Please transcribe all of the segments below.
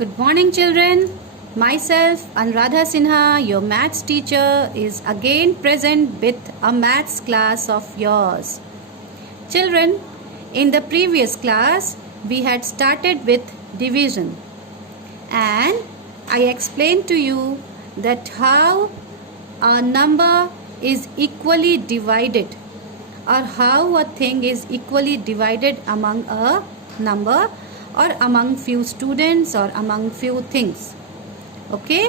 Good morning, children. Myself, Anuradha Sinha, your maths teacher, is again present with a maths class of yours. Children, in the previous class, we had started with division, and I explained to you that how a number is equally divided, or how a thing is equally divided among a number or among few students or among few things. Okay,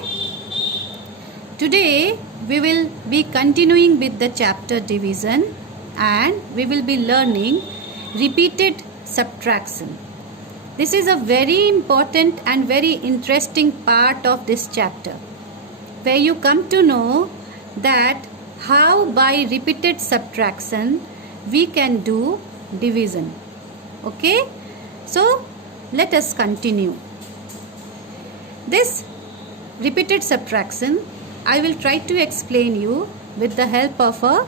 today we will be continuing with the chapter division, and we will be learning repeated subtraction. This is a very important and very interesting part of this chapter, where you come to know that how by repeated subtraction we can do division. Okay, so let us continue. This repeated subtraction I will try to explain you with the help of a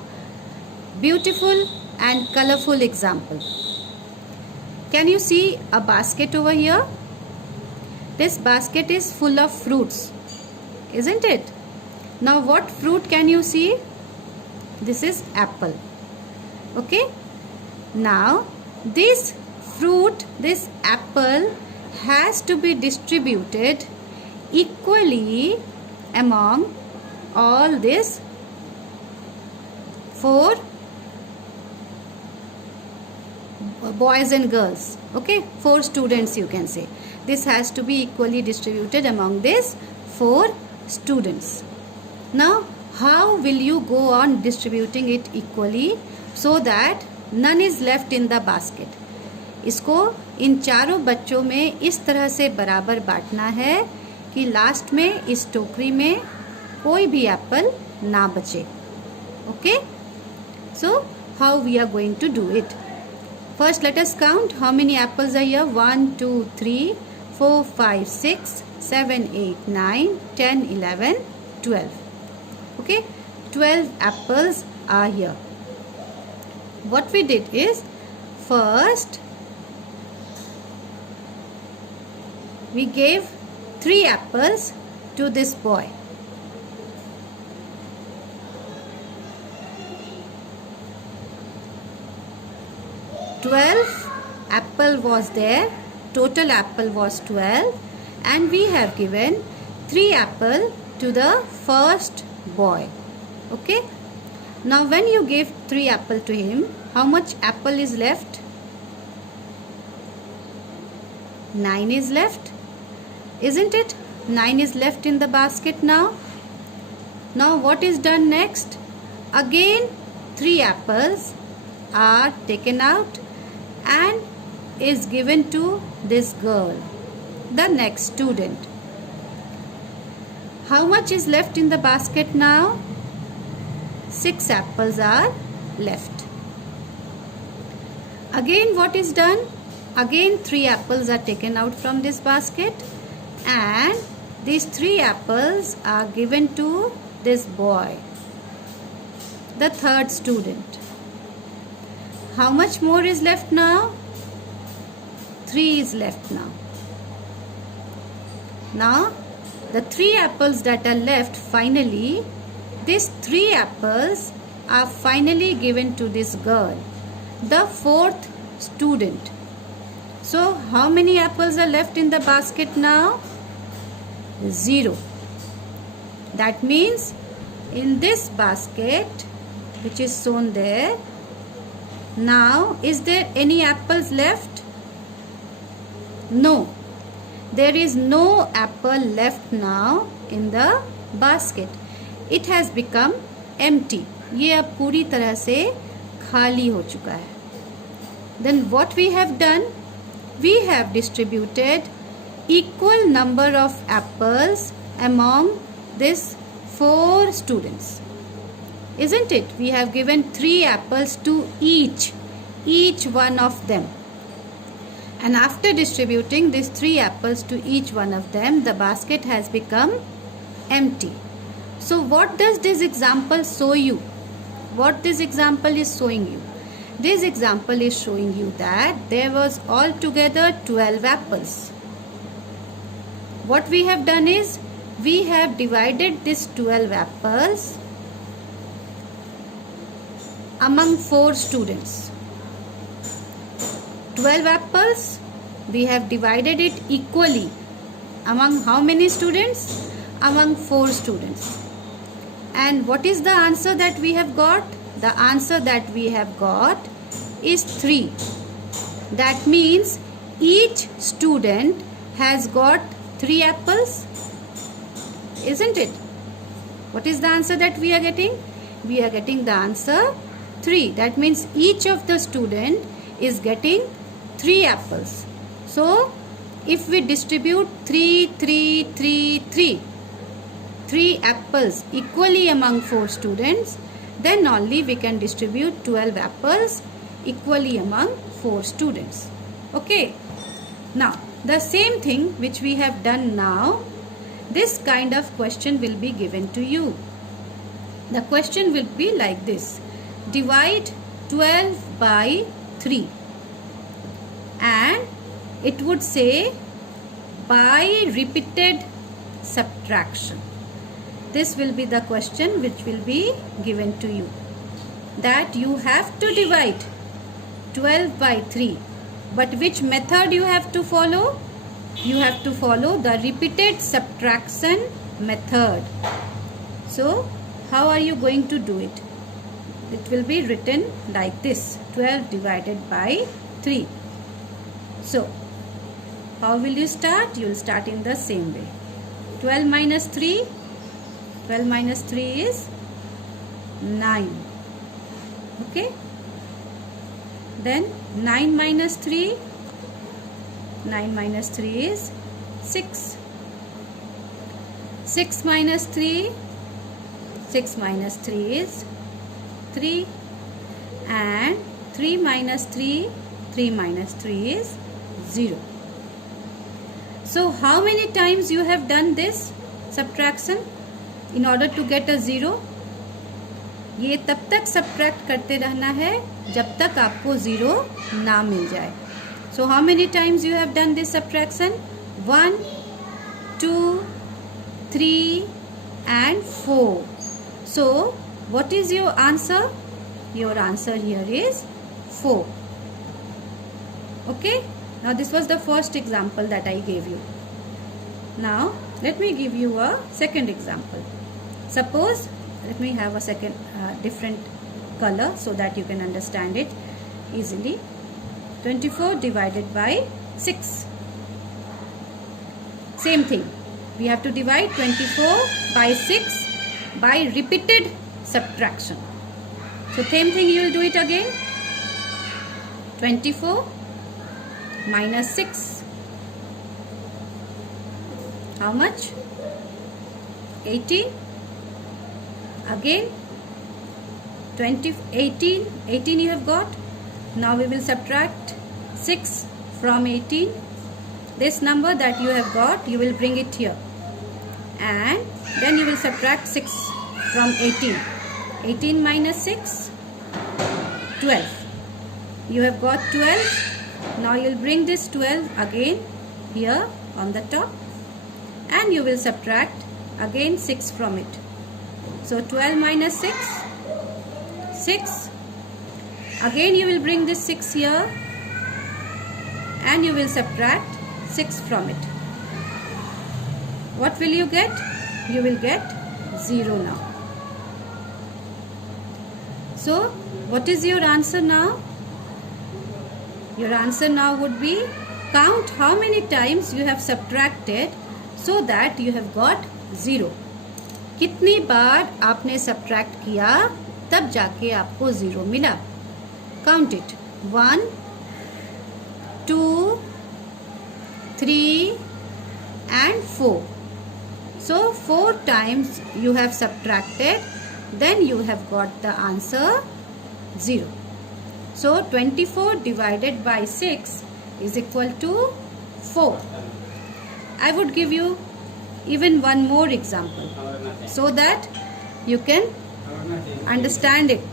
beautiful and colorful example. Can you see a basket over here? This basket is full of fruits, isn't it? Now what fruit can you see? This is apple. Okay, now this fruit, this apple, has to be distributed equally among all these four boys and girls. Okay, four students, you can say. This has to be equally distributed among these four students. Now how will you go on distributing it equally so that none is left in the basket? इसको इन चारों बच्चों में इस तरह से बराबर बांटना है कि लास्ट में इस टोकरी में कोई भी एप्पल ना बचे. Okay, so how we are going to do it? First let us count how many apples are here. 1 2 3 4 5 6 7 8 9 10 11 12. Okay, 12 apples are here. What we did is, first we gave 3 apples to this boy. Apple was there, total apple was 12, and we have given 3 apple to the first boy. Okay, now when you give 3 apple to him, how much apple is left? 9 is left, isn't it? 9 is left in the basket now. Now what is done next? Again 3 apples are taken out and is given to this girl, the next student. How much is left in the basket now? 6 apples are left. Again what is done? Again 3 apples are taken out from this basket, and these 3 apples are given to this boy, the third student. How much more is left now? 3 is left now. Now the 3 apples that are left, finally these 3 apples are finally given to this girl, the fourth student. So how many apples are left in the basket now? 0. That means in this basket, which is shown there, now is there any apples left? No, there is no apple left now in the basket. It has become empty. ये अब पूरी तरह से खाली हो चुका है. Then what we have done? We have distributed equal number of apples among these 4 students, isn't it? We have given 3 apples to each one of them, and after distributing these 3 apples to each one of them, the basket has become empty. So what does this example show you? What this example is showing you? This example is showing you that there was altogether 12 apples. what we have done is we have divided this 12 apples among 4 students. 12 apples, we have divided it equally among how many students? Among 4 students. And what is the answer that we have got? The answer that we have got is 3. That means each student has got 3 apples, isn't it? What is the answer that we are getting? We are getting the answer 3. That means each of the student is getting 3 apples. So if we distribute 3 apples equally among 4 students, then only we can distribute 12 apples equally among 4 students. Okay. Now the same thing which we have done now, this kind of question will be given to you. The question will be like this: divide 12 by 3, and it would say by repeated subtraction. This will be the question which will be given to you, that you have to divide 12 by 3. But which method you have to follow? You have to follow the repeated subtraction method. So how are you going to do it? It will be written like this: 12 divided by 3. So how will you start? You will start in the same way. 12 minus 3. 12 minus 3 is 9. Okay. Then 9 minus 3. 9 minus 3 is 6. 6 minus 3. 6 minus 3 is 3. And 3 minus 3. 3 minus 3 is 0. So how many times you have done this subtraction in order to get a 0? ये तब तक subtract करते रहना है जब तक आपको 0 ना मिल जाए. So how many times you have done this subtraction? 1, 2, 3 and 4. So what is your answer? Your answer here is 4. Okay. Now this was the first example that I gave you. Now let me give you a second example. Suppose, let me have a second different color so that you can understand it easily. 24 divided by 6. Same thing. We have to divide 24 by 6 by repeated subtraction. So same thing, you will do it again. 24 minus 6. How much? 18. Again 18 you have got. Now we will subtract 6 from 18. This number that you have got, you will bring it here, and then you will subtract 6 from 18. 18 minus 6, 12. You have got 12. Now you will bring this 12 again here on the top, and you will subtract again 6 from it. So 12 minus 6, 6. Again you will bring this 6 here, and you will subtract 6 from it. What will you get? You will get 0 now. So what is your answer now? Your answer now would be, count how many times you have subtracted so that you have got 0. कितनी बार आपने subtract किया तब जाके आपको 0 मिला. Count it. 1, 2, 3 and 4. So 4 times you have subtracted, then you have got the answer 0. So 24 divided by 6 is equal to 4. I would give you even one more example so that you can understand it.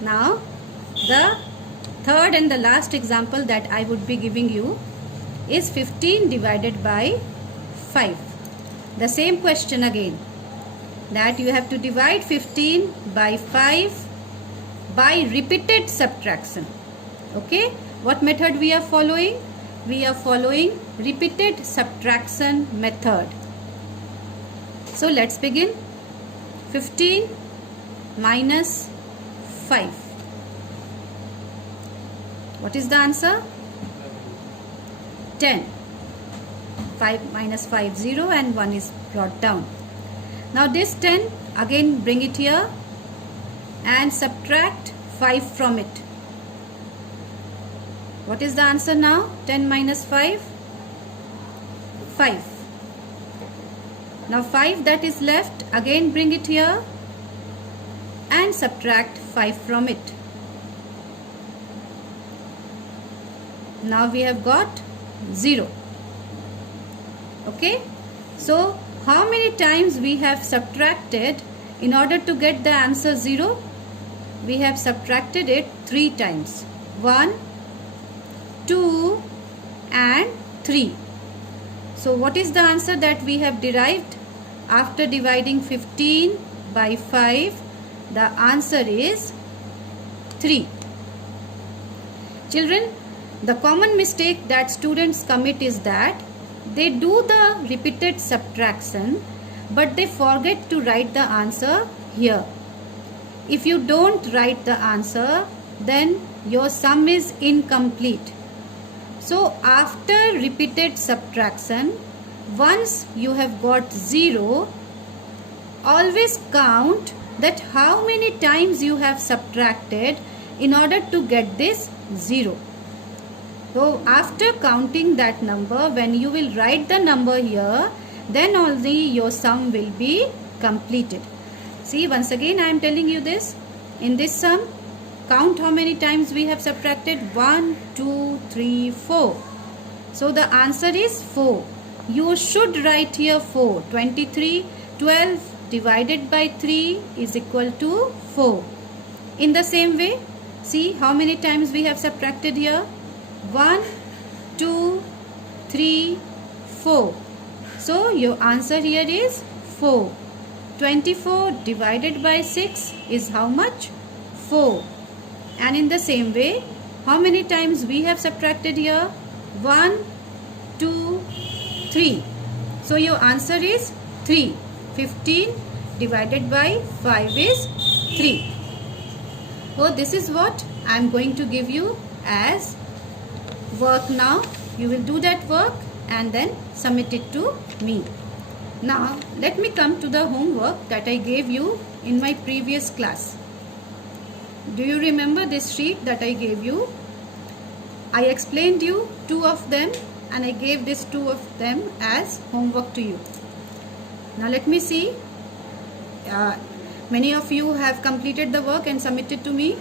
Now the third and the last example that I would be giving you is 15 divided by 5. The same question again, that you have to divide 15 by 5 by repeated subtraction. Okay, what method we are following? We are following repeated subtraction method. So let's begin. 15 minus 5. What is the answer? 10. 5 minus 5, 0, and 1 is brought down. Now this 10, again bring it here and subtract 5 from it. What is the answer now? 10 minus 5? 5. Now 5 that is left, again bring it here and subtract 5 from it. Now we have got 0. Okay, so how many times we have subtracted in order to get the answer 0? We have subtracted it 3 times. 1, 2 and 3. So what is the answer that we have derived? After dividing 15 by 5, the answer is 3. Children, the common mistake that students commit is that they do the repeated subtraction but they forget to write the answer here. If you don't write the answer, then your sum is incomplete. So after repeated subtraction, once you have got 0, always count that how many times you have subtracted in order to get this 0. So after counting that number, when you will write the number here, then only your sum will be completed. See, once again I am telling you this. In this sum, count how many times we have subtracted. 1, 2, 3, 4. So the answer is 4. You should write here 4. 23, 12 divided by 3 is equal to 4. In the same way, see how many times we have subtracted here. 1, 2, 3, 4. So your answer here is 4. 24 divided by 6 is how much? 4. And in the same way, how many times we have subtracted here? 1, 2, 3. So your answer is 3. 15 divided by 5 is 3. So this is what I am going to give you as work now. You will do that work and then submit it to me. Now let me come to the homework that I gave you in my previous class. Do you remember this sheet that I gave you? I explained you 2 of them and I gave this 2 of them as homework to you. Now let me see. Many of you have completed the work and submitted to me.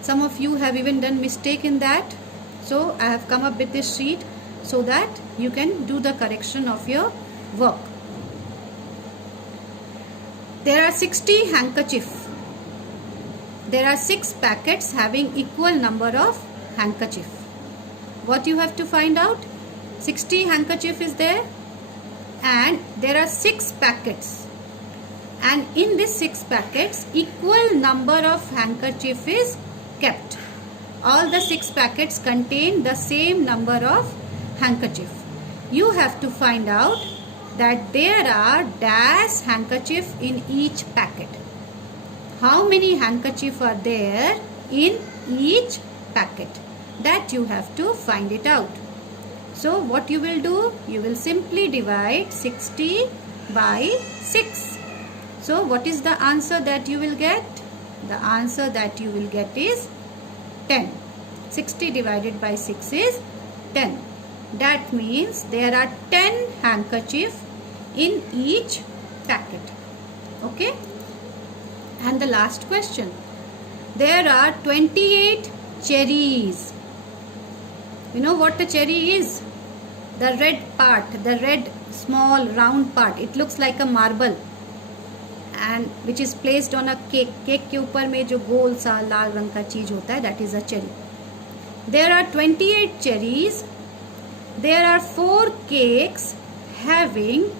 Some of you have even done mistake in that. So I have come up with this sheet so that you can do the correction of your work. There are 60 handkerchiefs. There are 6 packets having equal number of handkerchief. What you have to find out? 60 handkerchief is there and there are 6 packets. And in these 6 packets, equal number of handkerchief is kept. All the 6 packets contain the same number of handkerchief. You have to find out that there are dash handkerchief in each packet. How many handkerchief are there in each packet? That you have to find it out. So what you will do? You will simply divide 60 by 6. So what is the answer that you will get? The answer that you will get is 10. 60 divided by 6 is 10. That means there are 10 handkerchief in each packet. Okay? And the last question. There are 28 cherries. You know what the cherry is? The red part, the red small round part. It looks like a marble and which is placed on a cake. Cake के ऊपर में जो गोल सा लाल रंग का चीज होता है, that is a cherry. There are 28 cherries there are 4 cakes having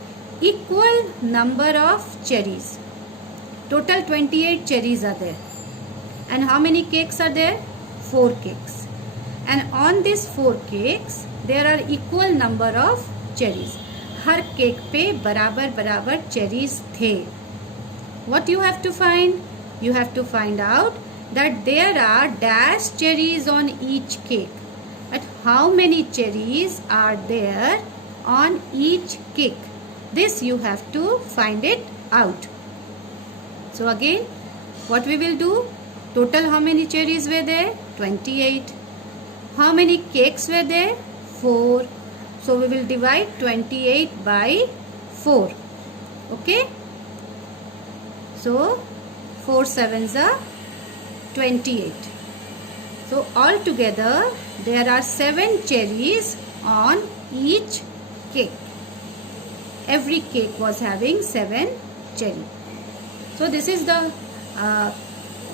equal number of cherries. Total 28 cherries are there. And how many cakes are there? 4 cakes. And on these 4 cakes, there are equal number of cherries. Her cake पे बराबर बराबर cherries थे. What you have to find? You have to find out that there are dash cherries on each cake. But how many cherries are there on each cake? This you have to find it out. So again, what we will do? Total how many cherries were there? 28. How many cakes were there? 4. So we will divide 28 by 4. Okay? So 4 sevens are 28. So altogether there are 7 cherries on each cake. Every cake was having 7 cherries. So this is the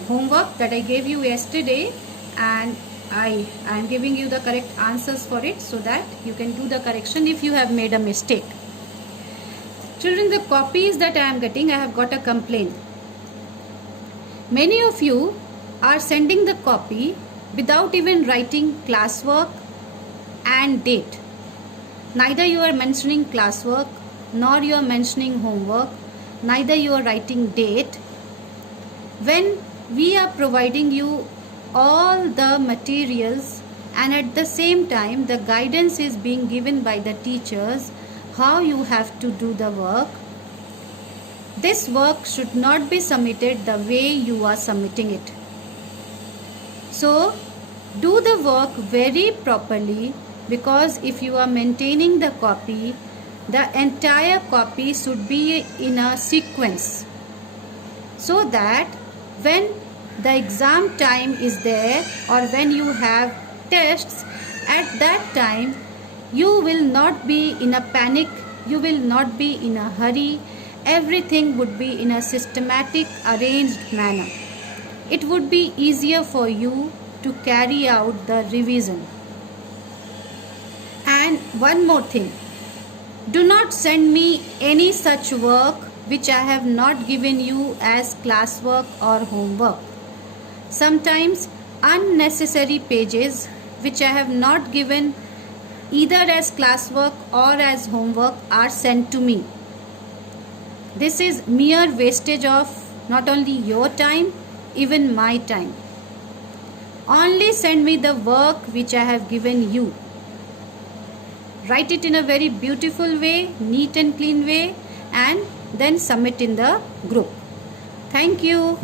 homework that I gave you yesterday, and I am giving you the correct answers for it so that you can do the correction if you have made a mistake. Children, the copies that I am getting, I have got a complaint. Many of you are sending the copy without even writing classwork and date. Neither you are mentioning classwork, nor you are mentioning homework, neither you are writing date. When we are providing you all the materials and at the same time the guidance is being given by the teachers how you have to do the work, this work should not be submitted the way you are submitting it. So do the work very properly, because if you are maintaining the copy, the entire copy should be in a sequence, so that when the exam time is there or when you have tests, at that time you will not be in a panic, you will not be in a hurry. Everything would be in a systematic, arranged manner. It would be easier for you to carry out the revision. And one more thing, do not send me any such work which I have not given you as classwork or homework. Sometimes unnecessary pages which I have not given either as classwork or as homework are sent to me. This is mere wastage of not only your time, even my time. Only send me the work which I have given you. Write it in a very beautiful way, neat and clean way, and then submit in the group. Thank you.